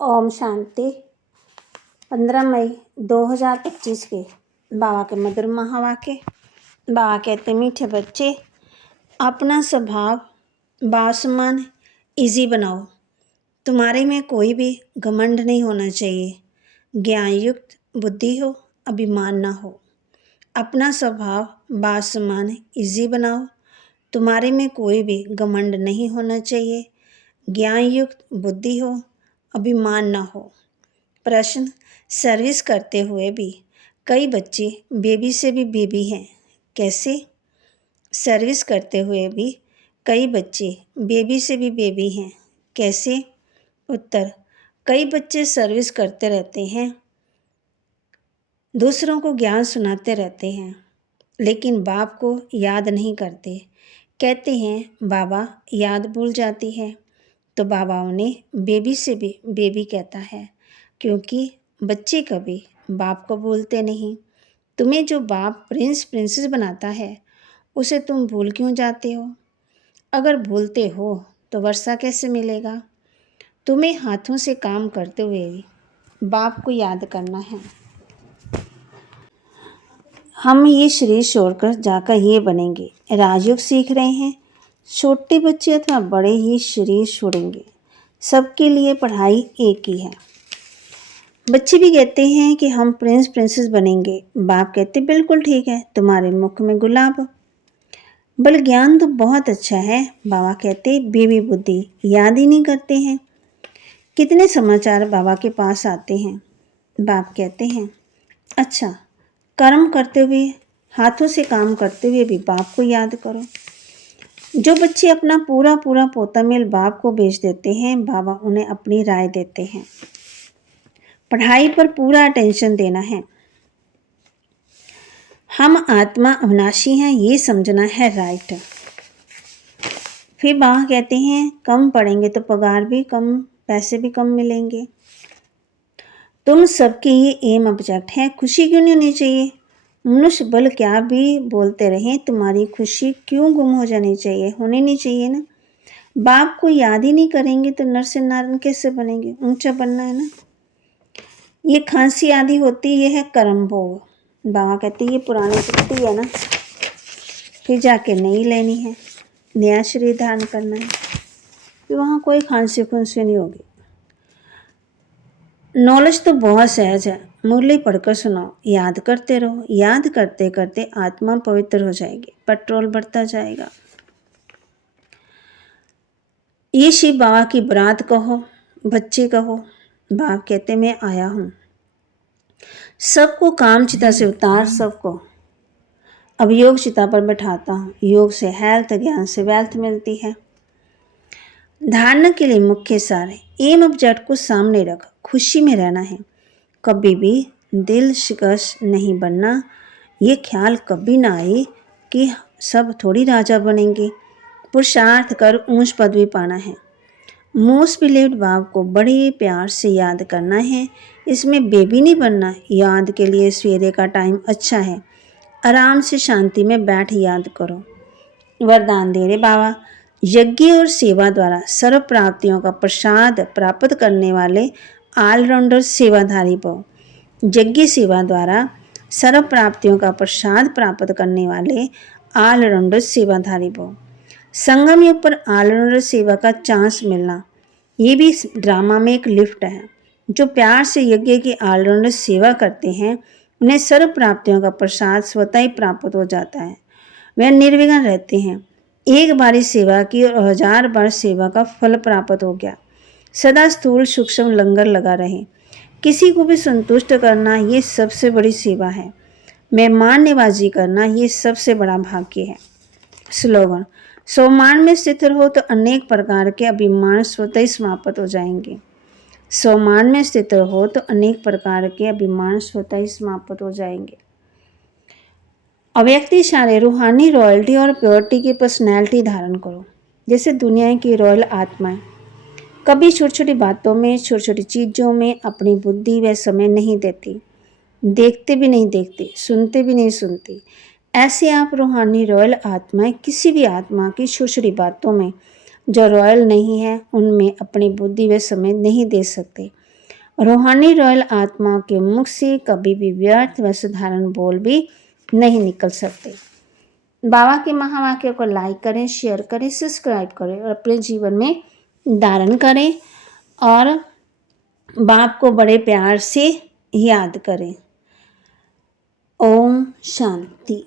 ओम शांति। 15 मई 2025 के बाबा के मधुर महावाक्य। बाबा कहते, मीठे बच्चे, अपना स्वभाव बासमान इजी बनाओ। तुम्हारे में कोई भी घमंड नहीं होना चाहिए। ज्ञान युक्त बुद्धि हो, अभिमान ना हो। अपना स्वभाव बासमान इजी बनाओ। तुम्हारे में कोई भी घमंड नहीं होना चाहिए। ज्ञान युक्त बुद्धि हो, अभिमान ना हो। प्रश्न, सर्विस करते हुए भी कई बच्चे बेबी से भी बेबी हैं, कैसे? सर्विस करते हुए भी कई बच्चे बेबी से भी बेबी हैं, कैसे? उत्तर, कई बच्चे सर्विस करते रहते हैं, दूसरों को ज्ञान सुनाते रहते हैं, लेकिन बाप को याद नहीं करते। कहते हैं बाबा याद भूल जाती है, तो बाबा उन्हें बेबी से भी बेबी कहता है, क्योंकि बच्चे कभी बाप को भूलते नहीं। तुम्हें जो बाप प्रिंस प्रिंसेस बनाता है, उसे तुम भूल क्यों जाते हो? अगर भूलते हो तो वर्षा कैसे मिलेगा? तुम्हें हाथों से काम करते हुए भी बाप को याद करना है। हम ये शरीर छोड़कर जाकर ये बनेंगे। राजयोग सीख रहे हैं, छोटे बच्चे अथवा बड़े ही शरीर छोड़ेंगे, सबके लिए पढ़ाई एक ही है। बच्चे भी कहते हैं कि हम प्रिंस प्रिंसेस बनेंगे। बाप कहते बिल्कुल ठीक है, तुम्हारे मुख में गुलाब। बल ज्ञान तो बहुत अच्छा है। बाबा कहते बेबी बुद्धि याद ही नहीं करते हैं। कितने समाचार बाबा के पास आते हैं। बाप कहते हैं अच्छा, कर्म करते हुए, हाथों से काम करते हुए भी बाप को याद करो। जो बच्चे अपना पूरा पूरा पोता मेल बाप को बेच देते हैं, बाबा उन्हें अपनी राय देते हैं। पढ़ाई पर पूरा अटेंशन देना है। हम आत्मा अविनाशी हैं, ये समझना है राइट। फिर बाबा कहते हैं कम पढ़ेंगे तो पगार भी कम, पैसे भी कम मिलेंगे। तुम सबके ये एम ऑब्जेक्ट है, खुशी क्यों नहीं होनी चाहिए? मनुष्य बल क्या भी बोलते रहें, तुम्हारी खुशी क्यों गुम हो जानी चाहिए? होनी नहीं चाहिए ना। बाप को याद ही नहीं करेंगे तो नर से नारायण कैसे बनेंगे? ऊंचा बनना है ना। ये खांसी आदि होती, ये है कर्म भोग। बाबा कहते ये पुरानी चिट्ठी है ना, फिर जाके नई लेनी है, नया शरीर धारण करना है, फिर वहाँ कोई खांसी खुंसी नहीं होगी। नॉलेज तो बहुत सहज है, मुरली पढ़कर सुनाओ, याद करते रहो। याद करते करते आत्मा पवित्र हो जाएगी, पेट्रोल बढ़ता जाएगा। ये शिव बाबा की बरात कहो, बच्चे कहो। बाप कहते मैं आया हूँ, सबको काम चिता से उतार, सबको अब योग चिता पर बैठाता हूँ। योग से हेल्थ, ज्ञान से वेल्थ मिलती है। धारणा के लिए मुख्य सार है, एम ऑब्जेक्ट को सामने रख, खुशी में रहना है, कभी भी दिल शिकस्त नहीं बनना। ये ख्याल कभी ना आए कि सब थोड़ी राजा बनेंगे। पुरुषार्थ कर ऊंच पदवी पाना है। मोस्ट बिलीव्ड बाप को बड़े प्यार से याद करना है। इसमें बेबी नहीं बनना। याद के लिए सवेरे का टाइम अच्छा है, आराम से शांति में बैठ याद करो। वरदान दे रहे बाबा, यज्ञ और सेवा द्वारा सर्व प्राप्तियों का प्रसाद प्राप्त करने वाले ऑलराउंडर सेवाधारी भव। यज्ञ सेवा द्वारा सर्व प्राप्तियों का प्रसाद प्राप्त करने वाले ऑलराउंडर सेवाधारी भव। संगम युग पर ऑलराउंडर सेवा का चांस मिलना, ये भी ड्रामा में एक लिफ्ट है। जो प्यार से यज्ञ की ऑलराउंडर सेवा करते हैं, उन्हें सर्व प्राप्तियों का प्रसाद स्वतः ही प्राप्त हो जाता है। वह निर्विघ्न रहते हैं। एक बारी सेवा की और 1000 बार सेवा का फल प्राप्त हो गया। सदा स्थूल सूक्ष्म लंगर लगा रहे। किसी को भी संतुष्ट करना ये सबसे बड़ी सेवा है। मेहमाननवाजी करना ये सबसे बड़ा भाग्य है। स्लोगन, स्वमान में स्थित रहो तो अनेक प्रकार के अभिमान स्वतः ही समाप्त हो जाएंगे। स्वमान में स्थित रहो तो अनेक प्रकार के अभिमान स्वतः ही समाप्त हो जाएंगे। अव्यक्त इशारे रूहानी रॉयल्टी और प्योरिटी की पर्सनैलिटी धारण करो, जैसे दुनिया की रॉयल आत्माएं। कभी छोटी छोटी बातों में, छोटी छोटी चीज़ों में अपनी बुद्धि व समय नहीं देती, देखते भी नहीं देखते, सुनते भी नहीं सुनती। ऐसे आप रूहानी रॉयल आत्माएं किसी भी आत्मा की छोटी छोटी बातों में जो रॉयल नहीं है, उनमें अपनी बुद्धि व समय नहीं दे सकते। रूहानी रॉयल आत्मा के मुख से कभी भी व्यर्थ व साधारण बोल भी नहीं निकल सकते। बाबा के महावाक्य को लाइक करें, शेयर करें, सब्सक्राइब करें और अपने जीवन में धारण करें और बाप को बड़े प्यार से याद करें। ओम शांति।